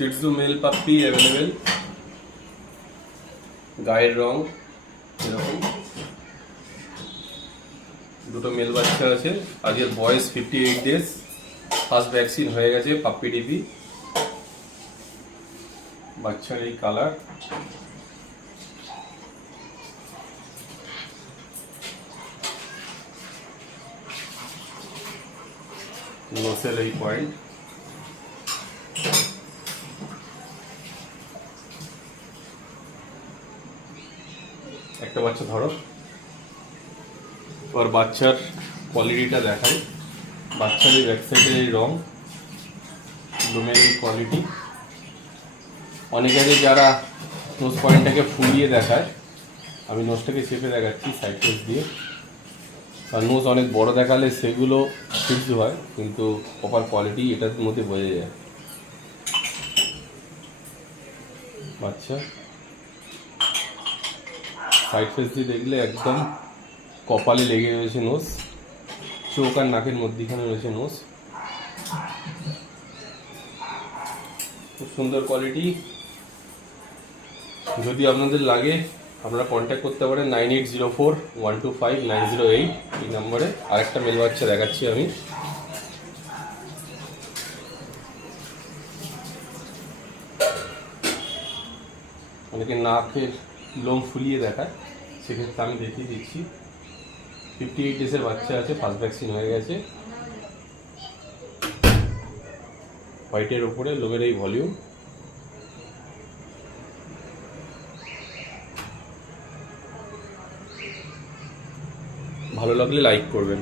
শিটজু mail puppy available. গায়ের রং এরকম। দুটো মেল বাচ্চা আছে। আজকের বয়স 58 ডেজ। ফার্স্ট ভ্যাকসিন হয়ে গেছে পাপ্পি টিপি। বাচ্চার এই কালার। নোসের এই পয়েন্ট। একটা বাচ্চা ধরো। এবার বাচ্চার কোয়ালিটিটা দেখাই। বাচ্চার এই ব্যাকসাইডের এই রং, লোমের এই কোয়ালিটি। অনেকে যারা নোজ পয়েন্টটাকে ফুলিয়ে দেখায়, আমি নোজটাকে চেপে দেখাচ্ছি সাইড ফেস দিয়ে। আর নোজ অনেক বড় দেখালে সেগুলো ফিক্স হয়, কিন্তু প্রপার কোয়ালিটি এটার মধ্যে বোঝা যায়। বাচ্চা সাইড ফেস দিয়ে দেখলে একদম কপালে লেগে রয়েছে নোজ, চোখ আর নাকের মধ্যখানে রয়েছে নোজ। খুব সুন্দর কোয়ালিটি। যদি আপনাদের লাগে আপনারা কন্ট্যাক্ট করতে পারেন 9804125908 এই নম্বরে। আরেকটা মেল বাচ্চা দেখাচ্ছি আমি। অনেকে নাকের লোম ফুলিয়ে দেখায়, সেক্ষেত্রে আমি দেখিয়ে দিচ্ছি। 58 ডেজের বাচ্চা আছে, ফার্স্ট ভ্যাকসিন হয়ে গেছে। হোয়াইটের ওপরে লোমের এই ভলিউম। ভালো লাগলে লাইক করবেন।